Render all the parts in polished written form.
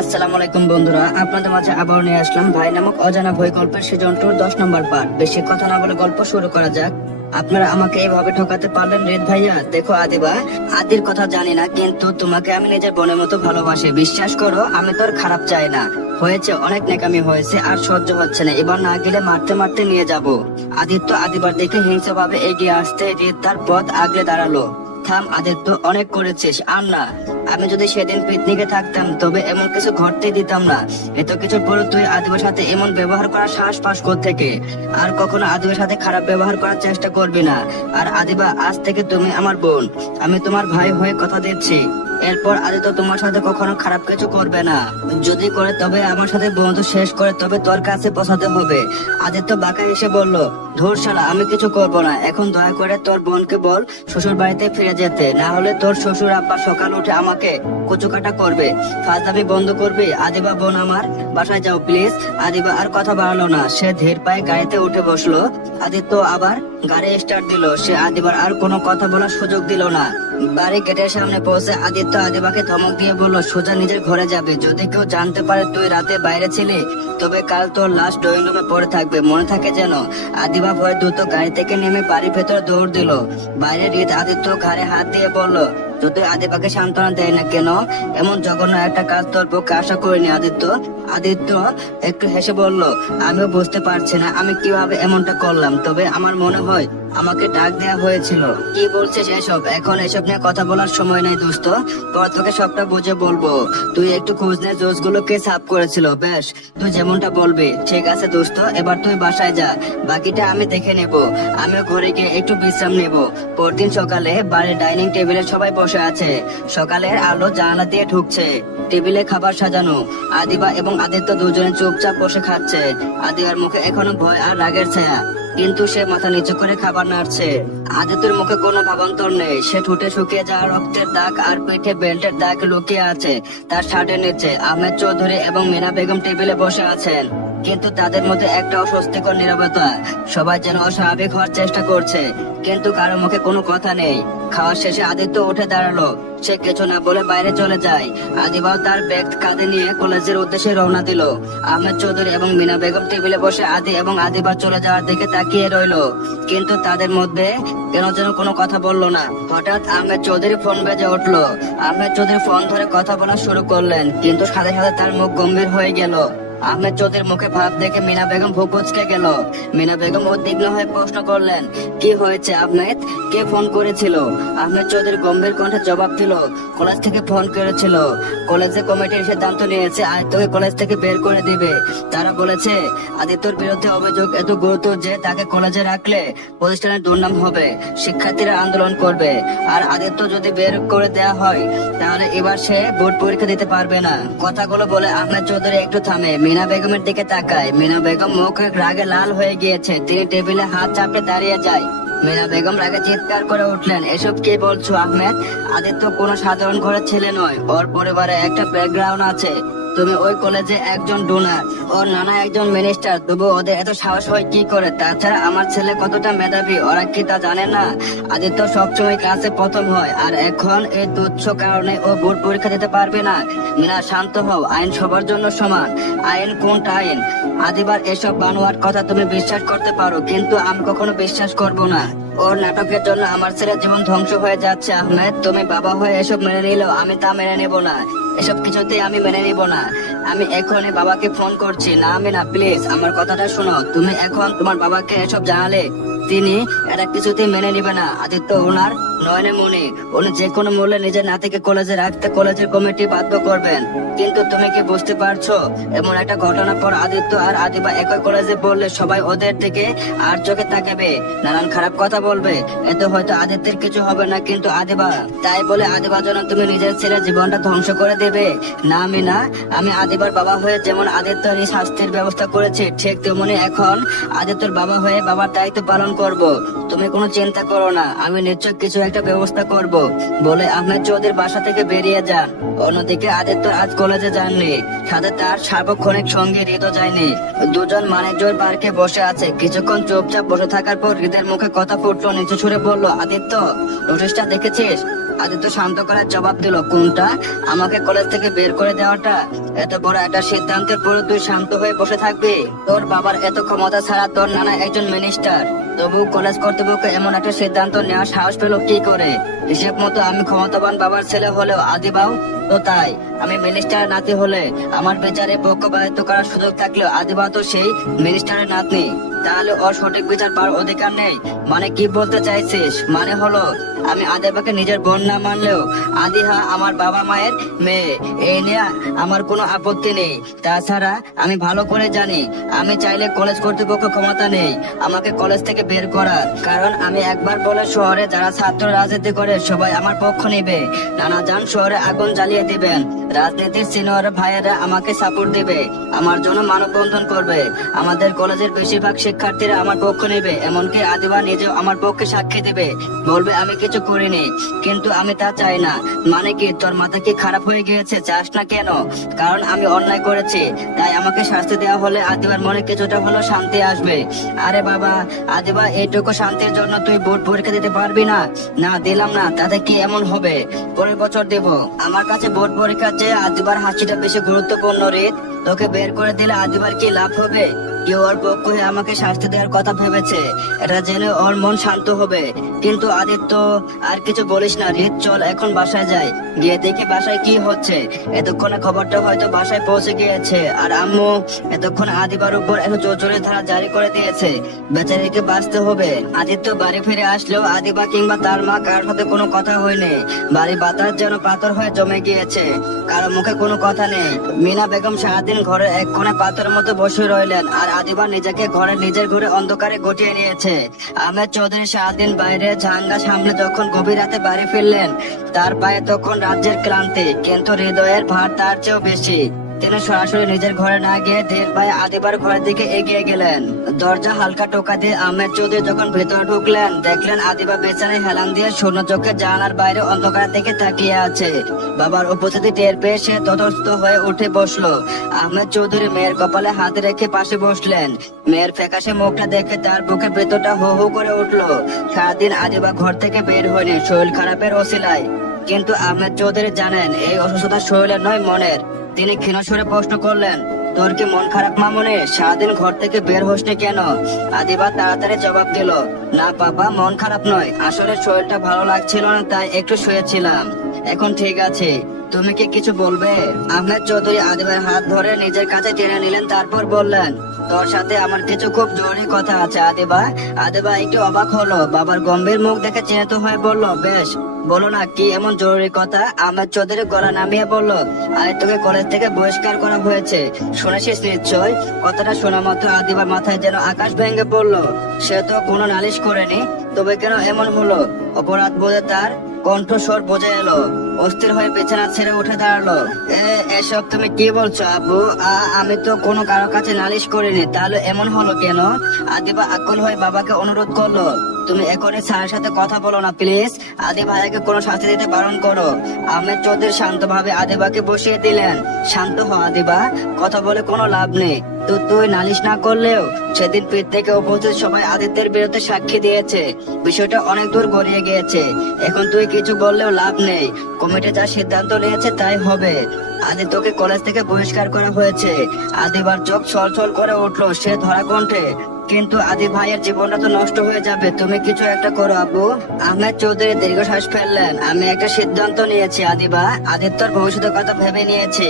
আসসালামু আলাইকুম বন্ধুরা, আপনাদের মাঝে আবার নিয়ে আসলাম ভাই নামক অজানা ভয় গল্পের সিজন 2 10 নম্বর পার্ট। বেশি কথা না বলে গল্প শুরু করা যাক। আপনারা আমাকে এইভাবে ঠকাতে পারলেন রেদ ভাইয়া। দেখো আদিবা, আদির কথা জানি না, কিন্তু তোমাকে আমি নিজের বোনের মতো ভালোবাসি। বিশ্বাস করো, আমি তোর খারাপ চাই না। হয়েছে, অনেক নেকামি হয়েছে, আর সহ্য হচ্ছে না। এবার না গেলে মারতে মারতে নিয়ে যাব। আদিত্য আদিবার দেখে হিংস্র ভাবে এগিয়ে আসতে রেদ তার পথ আগলে দাঁড়ালো। থাম আদিত্য, অনেক করেছিস, আর না। আমি যদি সেদিন পিকনিকে থাকতাম তবে এমন কিছু ঘটতে দিতাম না। এত কিছুর পর তুই আদিবার সাথে এমন ব্যবহার করার সাহস পাস থেকে। আর কখনো আদিবার সাথে খারাপ ব্যবহার করার চেষ্টা করবি না। আর আদিবা, আজ থেকে তুমি আমার বোন। আমি তোমার ভাই হয়ে কথা দিচ্ছি, এরপর আদিত্য তোমার সাথে কখনো খারাপ কিছু করবে না। যদি করে তবে আমার সাথে বন্ধু শেষ করে তবে তোর কাছে পৌঁছাতে হবে। আদিত্য বাঁকা এসে বলল, ধুর শালা, আমি কিছু করব না। এখন দয়া করে তোর বোনকে বল শ্বশুর বাড়িতে ফিরে যেতে, না হলে তোর শ্বশুর আব্বা সকাল উঠে আমাকে কুচুকাটা করবে। ফাজলামি বন্ধ করবি। আদিবা বোন আমার, বাসায় যাও প্লিজ। আদিবা আর কথা বাড়ালো না, সে ধীর পায়ে গাড়িতে উঠে বসলো। আদিত্য আবার গাড়ি স্টার্ট দিল। সে আদিবার আর কোনো কথা বলার সুযোগ দিল না। বাড়ি গেটের সামনে পৌঁছে আদিত্য আদিবাকে ধমক দিয়ে বলল, সোজা নিজের ঘরে যাবে। যদি কেউ জানতে পারে তুই রাতে বাইরে ছিলি তবে কাল তোর লাশ ড্রয়িং রুমে পড়ে থাকবে, মনে থাকে যেন। আদিবা ভয়ে দ্রুত গাড়ি থেকে নেমে বাড়ির ভেতর দৌড় দিল। বাইরে রিত আদিত্য ঘাড়ে হাত দিয়ে বলল, যদি আদিবাকে সান্ত্বনা দেয় না কেন? এমন জঘন্য একটা কাজ তোর পক্ষে আশা করিনি আদিত্য। আদিত্য একটু হেসে বলল, আমিও বুঝতে পারছি না আমি কিভাবে এমনটা করলাম, তবে আমার মনে হয় আমাকে ডাক দেয়া হয়েছিল। কি বলছিস এসব? এখন এসব নিয়ে কথা বলার সময় নেই দোস্ত, পর তোকে সবটা বুঝে বলবো। তুই একটু খোঁজ নে জোস গুলোকে সাফ করেছিল। বেশ, তুই যেমনটা বলবি। ঠিক আছে দোস্ত, এবার তুই বাসায় যা, বাকিটা আমি দেখে নেব। আমিও ঘরে গিয়ে একটু বিশ্রাম নেব। পরদিন সকালে বাড়ির ডাইনিং টেবিলে সবাই বসে আছে। সকালের আলো জানালা দিয়ে ঢুকছে। টেবিলে খাবার সাজানো। আদিবা এবং আদিত্য দুজনে চুপচাপ বসে খাচ্ছে। আদিবার মুখে এখনো ভয় আর রাগের ছায়া, কিন্তু সে মাথা নিচু করে খাবার নাড়ছে। আদিত্যের মুখে কোনো ভাবান্তর নেই। সে ঠোঁটে শুকিয়ে যাওয়া রক্তের দাগ আর পিঠে বেল্টের দাগ লুকিয়ে আছে তার শার্টের নিচে। আহমেদ চৌধুরী এবং মিনা বেগম টেবিলে বসে আছেন, কিন্তু তাদের মধ্যে একটা অস্বস্তিকর নীরবতা। সবাই যেন অস্বাভাবিক হওয়ার চেষ্টা করছে, কিন্তু কারো মুখে কোনো কথা নেই। খাওয়ার শেষে আদিত্য উঠে দাঁড়ালো। সে কিছু না বলে বাইরে চলে যায়। আদিবাও তার ব্যাগ কাঁধে নিয়ে কলেজের উদ্দেশ্যে রওনা দিল। আহমেদ চৌধুরী এবং মিনা বেগম টেবিলে বসে আদি এবং আদিবা চলে যাওয়ার দিকে তাকিয়ে রইল, কিন্তু তাদের মধ্যে কেন যেন কোনো কথা বললো না। হঠাৎ আহমেদ চৌধুরী ফোন বেজে উঠলো। আহমেদ চৌধুরী ফোন ধরে কথা বলা শুরু করলেন, কিন্তু সাথে সাথে তার মুখ গম্ভীর হয়ে গেল। আহমেদ চৌধুরীর মুখে ভাব দেখে মিনা বেগম ভ্রু কুঁচকে গেল। মিনা বেগম উদ্বিগ্ন হয়ে প্রশ্ন করলেন, কি হয়েছে আহমেদ? কে ফোন করেছিল? আহমেদ চৌধুরী গম্ভীর কণ্ঠে জবাব দিল, কলেজ থেকে ফোন করেছিল। কলেজে কমিটির সিদ্ধান্ত নিয়েছে আদিত্যকে কলেজ থেকে বের করে দিবে। তারা বলেছে আদিত্যর বিরুদ্ধে অভিযোগ এত গুরুতর যে তাকে কলেজে রাখলে প্রতিষ্ঠানের দুর্নাম হবে, শিক্ষার্থীরা আন্দোলন করবে। আর আদিত্য যদি বের করে দেওয়া হয় তাহলে এবার সে বোর্ড পরীক্ষা দিতে পারবে না। কথাগুলো বলে আহমেদ চৌধুরী একটু থামে। মিনা বেগমের দিকে তাকায়। মিনা বেগম মুখ রাগে লাল হয়ে গিয়েছে। তিনি টেবিলে হাত চাপড়ে দাঁড়িয়ে যায়। মিনা বেগম রাগে চিৎকার করে উঠলেন, এসব কি বলছো আহমেদ? আদিত্য কোনো সাধারণ ঘরের ছেলে নয়, ওর পরিবারে একটা ব্যাকগ্রাউন্ড আছে। তুমি ওই কলেজে একজন ডোনার, ওর নানা একজন মিনিস্টার, তবু ওদের এত সাহস হয় কি করে? তাছাড়া আমার ছেলে কতটা মেধাবী ওরা কি তা জানে না? আদিত্য সবসময় ক্লাসে প্রথম হয়, আর এখন এই তুচ্ছ কারণে ও বোর্ড পরীক্ষা দিতে পারবে না। মিনা শান্ত হও, আইন সবার জন্য সমান। আইন কোনটা আইন? আদিবার এসব বানোয়াট কথা তুমি বিশ্বাস করতে পারো, কিন্তু আমি কখনো বিশ্বাস করব না। ওর নাটকের জন্য আমার ছেলের জীবন ধ্বংস হয়ে যাচ্ছে আহমেদ। তুমি বাবা হয়ে এসব মেনে নিলেও আমি তা মেনে নেব না। এসব কিছুতেই আমি মেনে নিব না। আমি এখনই বাবাকে ফোন করছি। না আমি না, প্লিজ আমার কথাটা শোনো। তুমি এখন তোমার বাবাকে এসব জানালে তিনি এটা কিছুতেই মেনে নিবে না। আদিত্য ওনার নয়নে মনে, উনি যে কোনো মূল্যে নিজের নাতিকে কলেজে রাখতে কলেজের কমিটি বাধ্য করবেন। কিন্তু তুমি কি বুঝতে পারছো, এমন একটা ঘটনার পর আদিত্য আর আদিবা একই কলেজে পড়লে সবাই ওদের দিকে আর চোখে তাকাবে, নানান খারাপ কথা বলবে। এতে হয়তো আদিত্যের কিছু হবে না, কিন্তু আদিবা, তাই বলে আদিবার জন্য তুমি নিজের ছেলের জীবনটা ধ্বংস করে দেবে? না আমি না। আমি আদিবার বাবা হয়ে যেমন আদিত্যর শাস্তির ব্যবস্থা করেছি, ঠিক তেমনি এখন আদিত্যর বাবা হয়ে বাবার দায়িত্ব পালন করব। তুমি কোনো চিন্তা করো না, আমি নিশ্চয় কিছু একটা ব্যবস্থা করব। বলে আহমেদ চৌধুরীর বাসা থেকে বেরিয়ে যান। অন্যদিকে আদিত্য আজ কলেজে যাননি, সাথে তার সার্বক্ষণিক সঙ্গী হৃদও যায়নি। দুজন মানিকজোর পার্কে বসে আছে। কিছুক্ষণ চুপচাপ বসে থাকার পর হৃদের মুখে কথা ফুটলো। নিচু সুরে বলল, আদিত্য, নোটিশটা দেখেছিস? আদিত্য শান্ত করার জবাব দিল, কোনটা? আমাকে কলেজ থেকে বের করে দেওয়াটা? এত বড় একটা সিদ্ধান্তের পরে তুই শান্ত হয়ে বসে থাকবি? তোর বাবার এত ক্ষমতা ছাড়া তোর নানা একজন মিনিস্টার, তবু কলেজ কর্তৃপক্ষ এমন একটা সিদ্ধান্ত নেওয়ার সাহস পেল কি করে? হিসেব মতো আমি ক্ষমতাবান বাবার ছেলে হলেও আদিবাও তো তাই। আমি মিনিস্টারের নাতি হলে আমার বিচারে পক্ষপাতিত্ব করার সুযোগ থাকলেও আদিবা তো সেই মিনিস্টারের নাতনি, তাহলে ওর সঠিক বিচার পাওয়ার অধিকার নেই? মানে কি বলতে চাইছিস? মানে হলো আমি আদিবাকে নিজের বোন না মানলেও আদিহা আমার বাবা মায়ের মেয়ে, এই নিয়ে আমার কোনো আপত্তি নেই। তাছাড়া আমি ভালো করে জানি আমি চাইলে কলেজ কর্তৃপক্ষ ক্ষমতা নেই আমাকে কলেজ থেকে বের করার, কারণ আমি একবার বলে শহরে যারা ছাত্র রাজনীতি করে সবাই আমার পক্ষ নেবে। নানা যান শহরে আগুন জ্বালিয়ে দিবেন, রাজনীতির সিনিয়র ভাইয়েরা আমাকে সাপোর্ট দিবে, আমার জন্য মানববন্ধন করবে, আমাদের কলেজের বেশিরভাগ শিক্ষার্থীরা আমার পক্ষ নেবে, এমনকি আদিবা নিজেও আমার পক্ষে সাক্ষী দিবে, বলবে আমি কিছু করিনি। কিন্তু আমি তা চাই না। মানে কি তোর মাথা কি খারাপ হয়ে গিয়েছে? চাস না কেন? কারণ আমি অন্যায় করেছি, তাই আমাকে শাস্তি দেওয়া হলে আদিবার মনে কিছুটা হলেও শান্তি আসবে। আরে বাবা, আদিবা এইটুকু শান্তির জন্য তুই বোর্ড পরীক্ষা দিতে পারবি না? না দিলাম না, তাতে কি এমন হবে? পরের বছর দেব। আমার কাছে বোর্ড পরীক্ষার চেয়ে আদিবার হাসিটা বেশি গুরুত্বপূর্ণ রে। তোকে বের করে দিলে আদিবার কি লাভ হবে? কেউ ওর পক্ষ হয়ে আমাকে শাস্তি দেওয়ার কথা ভেবেছে, এটা জেনে ওর মন শান্ত হবে। কিন্তু আদিত্য, আর কিছু বলিস না রিত, চল এখন বাসায় যাই, গিয়ে দেখি বাসায় কি হচ্ছে। এতক্ষণে খবরটা হয়তো বাসায় পৌঁছে গিয়েছে, আর আম্মু এতক্ষণ আদিবার উপর একটা জোরে ধারা জারি করে দিয়েছে, বেচারিকে বাঁচতে হবে। আদিত্য বাড়ি ফিরে আসলেও আদিবা কিংবা তার মা কারোর সাথে কোনো কথা হয়নি। বাড়ি বাতাস যেন পাথর হয়ে জমে গিয়েছে, কারো মুখে কোনো কথা নেই। মিনা বেগম সারাদিন ঘরে এক কোণে পাথরের মতো বসে রইলেন, আর আদিবা নিজেকে নিজের ঘরে অন্ধকারে গুটিয়ে নিয়েছে। আহমেদ চৌধুরী সারাদিন বাইরে ঝাঙ্গা সামনে যখন গভীর রাতে বাড়ি ফিরলেন, তার পায়ে তখন রাজ্যের ক্লান্তি, কিন্তু হৃদয়ের ভার তার চেয়েও বেশি। তিনি সরাসরি নিজের ঘরে না গিয়ে ধীর পায়ে আদিবার ঘরের দিকে এগিয়ে গেলেন। দরজা হালকা টোকা দিয়ে আহমেদ চৌধুরী যখন ভেতরে ঢুকলেন, দেখলেন আদিবা বিছানায় হেলান দিয়ে শূন্য চোখে জানালার বাইরে অন্ধকার দিকে তাকিয়ে আছে। বাবার উপস্থিতি টের পেয়ে সে ততস্থ হয়ে উঠে বসলো। আহমেদ চৌধুরী মেয়ের কপালে হাত রেখে পাশে বসলেন। মেয়ের ফ্যাকাশে মুখটা দেখে তার বুকের ভেতরটা হো হো করে উঠলো। সারাদিন আদিবা ঘর থেকে বের হয়নি শরীর খারাপের অছিলায়, কিন্তু আহমেদ চৌধুরী জানেন এই অসুস্থতা শরীরের নয়, মনের। তিনি ক্ষীণ সুরে প্রশ্ন করলেন, তোর কি মন খারাপ মামুনি? সারাদিন ঘর থেকে বের হসনি কেন? আদিবা তাড়াতাড়ি জবাব দিল, না বাবা, মন খারাপ নয়, আসলে শরীরটা ভালো লাগছিল না, তাই একটু শুয়েছিলাম, এখন ঠিক আছে। তুমি কি কিছু বলবে? আহমেদ চৌধুরী আদিবার হাত ধরে নিজের কাছে টেনে নিলেন, তারপর বললেন, তোর সাথে আমার কিছু খুব জরুরি কথা আছে আদিবা। আদিবা একটু অবাক হলো, বাবার গম্ভীর মুখ দেখে চিহ্নিত হয়ে বলল, বেশ, বলো না, কি এমন জরুরি কথা? আহমেদ চৌধুরী গলা নামিয়ে বলল, আরে তোকে কলেজ থেকে বহিষ্কার করা হয়েছে, শুনেছিস নিশ্চয়? কথাটা শোনা মাত্র আদিবার মাথায় যেন আকাশ ভেঙে পড়লো। সে তো কোনো নালিশ করেনি, তবে কেন এমন হলো? অপরাধ বোধে তার কণ্ঠস্বর বোঝা এলো। অস্থির হয়ে বিছানা ছেড়ে উঠে দাঁড়ালো। এসব তুমি কি বলছো আব্বু? আমি তো কোনো কারো কাছে নালিশ করিনি, তাহলে এমন হলো কেন? আদিবা আকুল হয়ে বাবাকে অনুরোধ করলো, তুমি এখনই স্যারের সাথে কথা বলো না প্লিজ, আদি ভাইয়াকে কোনো শাস্তি দিতে বারণ করো। আহমেদ চৌধুরী শান্তভাবে আদিবাকে বসিয়ে দিলেন। শান্ত হ আদিবা, কথা বলে কোনো লাভ নেই। তো তুই নালিশ না করলেও সেদিন পীঠ থেকে উপস্থিত সবাই আদিত্যের বিরুদ্ধে সাক্ষী দিয়েছে, বিষয়টা অনেক দূর গড়িয়ে গিয়েছে। এখন তুই কিছু বললেও লাভ নেই, কমিটি যা সিদ্ধান্ত নিয়েছে তাই হবে। আদিত্যকে কলেজ থেকে বহিষ্কার করা হয়েছে। আদিবার চোখ ছলছল করে উঠলো, সে ধরা কণ্ঠে, কিন্তু আদি ভাইয়ের জীবনটা তো নষ্ট হয়ে যাবে, তুমি কিছু একটা করো আব্বু। আহমেদ চৌধুরী দীর্ঘশ্বাস ফেললেন, আমি একটা সিদ্ধান্ত নিয়েছি আদিবা, আদিত্যর ভবিষ্যতের কথা ভেবে নিয়েছি।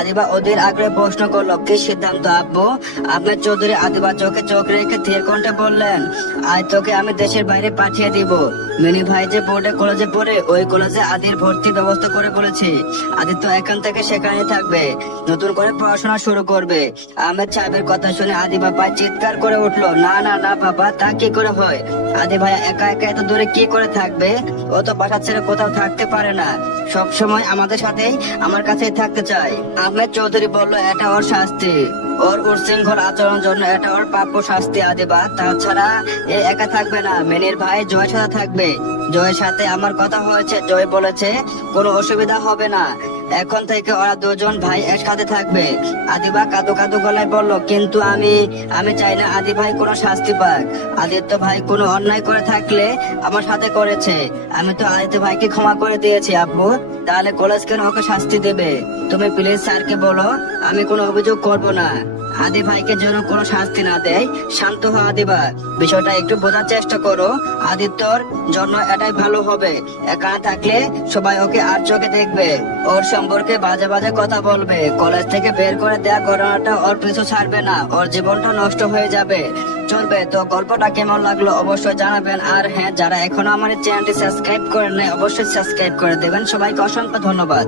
আদিবা ওদের আগ্রহে প্রশ্ন করলো, কি সিদ্ধান্ত আব্বু? আহমেদ চৌধুরী আদিবা চোখে চোখ রেখে ধীর কণ্ঠে বললেন, আজ তোকে আমি দেশের বাইরে পাঠিয়ে দিব। মিনি ভাই যে বোর্ডে কলেজে পড়ে, ওই কলেজে আদির ভর্তি ব্যবস্থা করে বলেছি। আদিত্য এখান থেকে সেখানে থাকবে, নতুন করে পড়াশোনা শুরু করবে। আহমেদ সাহেবের কথা শুনে আদিবা পায় চিৎকার করে উঠলো, না না না বাবা, তা কি করে হয়? আদি ভাই একা একা এত দূরে কি করে থাকবে? ও তো বাসা ছেড়ে কোথাও থাকতে পারে না, সব সময় আমাদের সাথেই আমার কাছেই থাকতে চায়। আহমেদ চৌধুরী বলল, এটা ওর শাস্তি, ওর উচ্ছৃঙ্খল আচরণ জন্য এটা ওর প্রাপ্য শাস্তি আদিবা। তাছাড়া এ একা থাকবে না, মিনির ভাই জয়ের সাথে থাকবে। জয়ের সাথে আমার কথা হয়েছে, জয় বলেছে কোনো অসুবিধা হবে না। এখন থেকে ওরা দুজন ভাই একসাথে থাকবে। আদিবা কাঁদো কাঁদো গলায় বলল, কিন্তু আমি চাই না আদি ভাই কোনো শাস্তি পাক। আদিত্য ভাই কোনো অন্যায় করে থাকলে আমার সাথে করেছে, আমি তো আদিত্য ভাইকে ক্ষমা করে দিয়েছি আব্বু, তাহলে কলেজ কেন ওকে শাস্তি দেবে? তুমি প্লিজ স্যারকে বলো আমি কোনো অভিযোগ করব না। আদি ভাইকে যেন কোনো শাস্তি না দেয়। শান্ত হও আদিবা, বিষয়টা একটু বোঝার চেষ্টা করো। আদিত্যর জন্য এটাই ভালো হবে। একা থাকলে সবাই ওকে আর চোখে দেখবে, ওর সম্পর্কে বাজে বাজে কথা বলবে। কলেজ থেকে বের করে দেয়া ঘটনাটা ওর পিছু ছাড়বে না, ওর জীবনটা নষ্ট হয়ে যাবে। চলবে তো? গল্পটা কেমন লাগলো অবশ্যই জানাবেন। আর হ্যাঁ, যারা এখনো আমার চ্যানেলটি সাবস্ক্রাইব করেন নাই অবশ্যই সাবস্ক্রাইব করে দেবেন। সবাইকে অসংখ্য ধন্যবাদ।